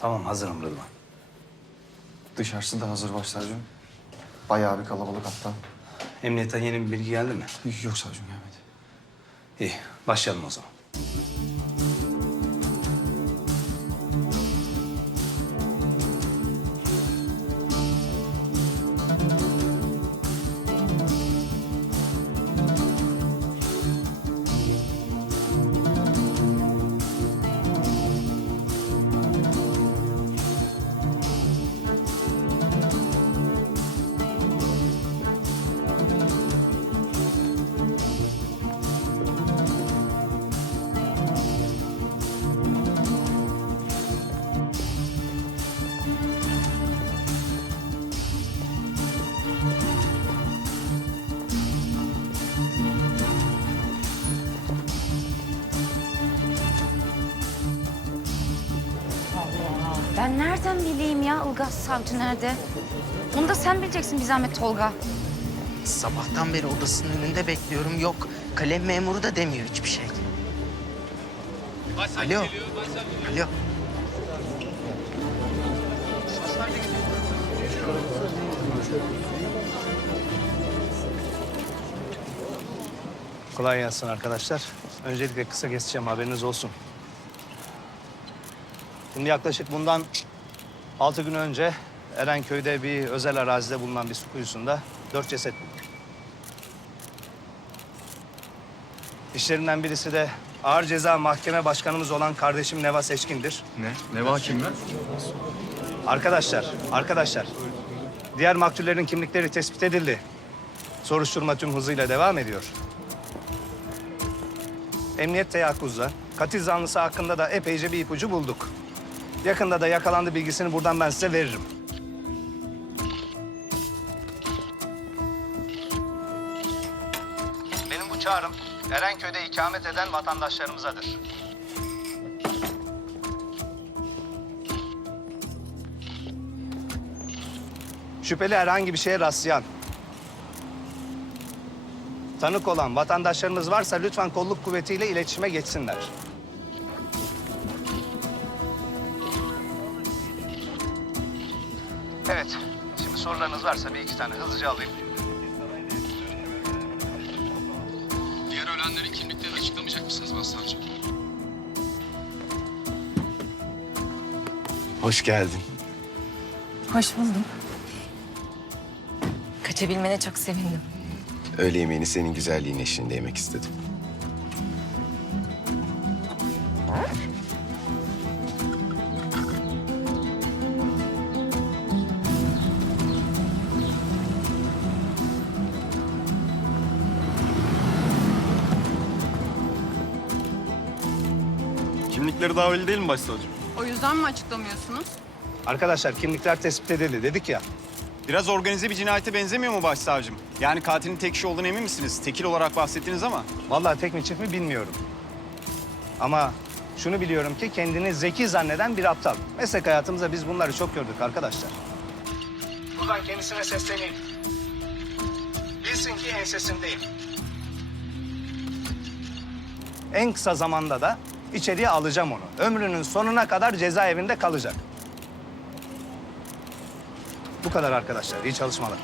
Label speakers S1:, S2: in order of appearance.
S1: Tamam hazırım Rıdvan.
S2: Dışarısı da hazır başsavcım. Bayağı bir kalabalık hatta.
S1: Emniyetten yeni bir bilgi geldi mi?
S2: Yok savcım gelmedi.
S1: İyi başlayalım o zaman.
S3: Ben nereden bileyim ya Ilgaz Savcı nerede? Onu da sen bileceksin bir zahmet Tolga.
S4: Sabahtan beri odasının önünde bekliyorum. Yok kalem memuru da demiyor hiçbir şey. Alo. Alo.
S1: Kolay gelsin arkadaşlar. Öncelikle kısa keseceğim haberiniz olsun. Şimdi yaklaşık bundan altı gün önce Erenköy'de bir özel arazide bulunan bir su kuyusunda dört ceset bulduk. İşlerinden birisi de ağır ceza mahkeme başkanımız olan kardeşim Neva Seçkin'dir.
S2: Ne? Ne var kimler?
S1: Arkadaşlar, arkadaşlar. Diğer maktullerin kimlikleri tespit edildi. Soruşturma tüm hızıyla devam ediyor. Emniyet teyakkuzda katil zanlısı hakkında da epeyce bir ipucu bulduk. Yakında da yakalandı bilgisini buradan ben size veririm. Benim bu çağrım Erenköy'de ikamet eden vatandaşlarımızadır. Şüpheli herhangi bir şeye rastlayan, tanık olan vatandaşlarımız varsa lütfen kolluk kuvvetiyle iletişime geçsinler. Evet, şimdi sorularınız varsa bir iki tane hızlıca alayım.
S5: Diğer ölenlerin kimliklerini açıklamayacak mısınız Başsavcı?
S6: Hoş geldin.
S7: Hoş buldum. Kaçabilmene çok sevindim.
S6: Öğle yemeğini senin güzelliğin eşliğinde yemek istedim.
S2: Kimlikleri daha belli değil mi başsavcım?
S8: O yüzden mi açıklamıyorsunuz?
S1: Arkadaşlar kimlikler tespit edildi dedik ya.
S9: Biraz organize bir cinayete benzemiyor mu başsavcım? Yani katilin tek kişi olduğunu emin misiniz? Tekil olarak bahsettiniz ama.
S1: Vallahi tek mi çift mi bilmiyorum. Ama şunu biliyorum ki kendini zeki zanneden bir aptal. Meslek hayatımızda biz bunları çok gördük arkadaşlar. Buradan kendisine sesleneyim. Bilsin ki ensesindeyim. En kısa zamanda da içeriye alacağım onu. Ömrünün sonuna kadar cezaevinde kalacak. Bu kadar arkadaşlar. İyi çalışmalar.